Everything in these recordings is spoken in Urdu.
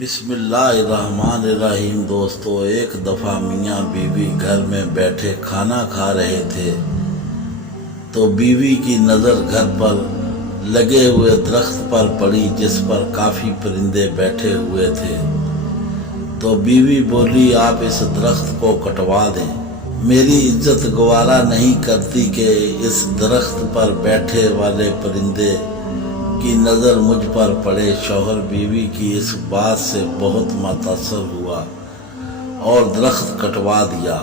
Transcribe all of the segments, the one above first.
بسم اللہ الرحمن الرحیم۔ دوستو، ایک دفعہ میاں بیوی گھر میں بیٹھے کھانا کھا رہے تھے تو بیوی کی نظر گھر پر لگے ہوئے درخت پر پڑی جس پر کافی پرندے بیٹھے ہوئے تھے۔ تو بیوی بولی، آپ اس درخت کو کٹوا دیں، میری عزت گوارا نہیں کرتی کہ اس درخت پر بیٹھے والے پرندے کی نظر مجھ پر پڑے۔ شوہر بیوی کی اس بات سے بہت متاثر ہوا اور درخت کٹوا دیا۔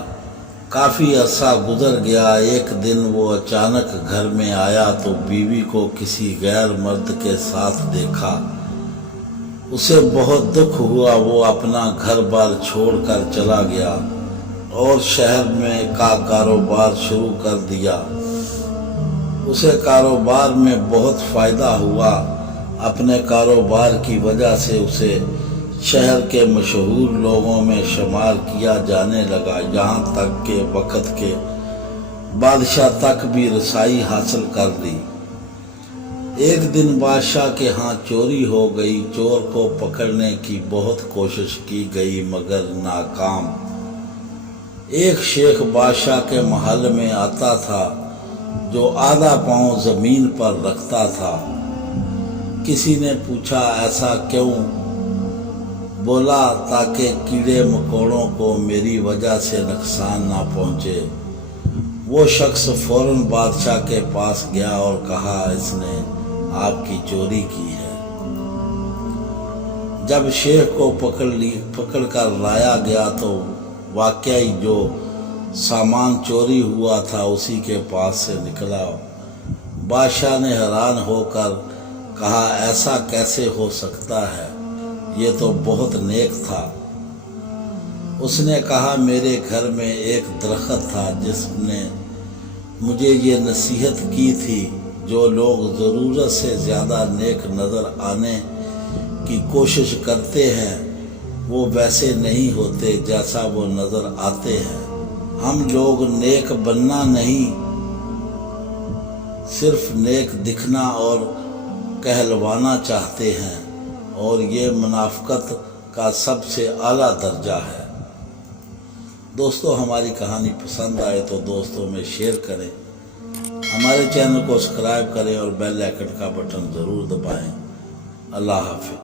کافی عرصہ گزر گیا۔ ایک دن وہ اچانک گھر میں آیا تو بیوی کو کسی غیر مرد کے ساتھ دیکھا۔ اسے بہت دکھ ہوا۔ وہ اپنا گھر بار چھوڑ کر چلا گیا اور شہر میں کاروبار شروع کر دیا۔ اسے کاروبار میں بہت فائدہ ہوا۔ اپنے کاروبار کی وجہ سے اسے شہر کے مشہور لوگوں میں شمار کیا جانے لگا، یہاں تک کہ وقت کے بادشاہ تک بھی رسائی حاصل کر لی۔ ایک دن بادشاہ کے ہاں چوری ہو گئی۔ چور کو پکڑنے کی بہت کوشش کی گئی مگر ناکام۔ ایک شیخ بادشاہ کے محل میں آتا تھا جو آدھا پاؤں زمین پر رکھتا تھا۔ کسی نے پوچھا، ایسا کیوں؟ بولا، تاکہ کیڑے مکوڑوں کو میری وجہ سے نقصان نہ پہنچے۔ وہ شخص فوراً بادشاہ کے پاس گیا اور کہا، اس نے آپ کی چوری کی ہے۔ جب شیخ کو پکڑ کر لایا گیا تو واقعی جو سامان چوری ہوا تھا اسی کے پاس سے نکلا۔ بادشاہ نے حیران ہو کر کہا، ایسا کیسے ہو سکتا ہے؟ یہ تو بہت نیک تھا۔ اس نے کہا، میرے گھر میں ایک درخت تھا جس نے مجھے یہ نصیحت کی تھی، جو لوگ ضرورت سے زیادہ نیک نظر آنے کی کوشش کرتے ہیں وہ ویسے نہیں ہوتے جیسا وہ نظر آتے ہیں۔ ہم لوگ نیک بننا نہیں، صرف نیک دکھنا اور کہلوانا چاہتے ہیں، اور یہ منافقت کا سب سے اعلیٰ درجہ ہے۔ دوستو، ہماری کہانی پسند آئے تو دوستوں میں شیئر کریں، ہمارے چینل کو سبسکرائب کریں اور بیل آئیکن کا بٹن ضرور دبائیں۔ اللہ حافظ۔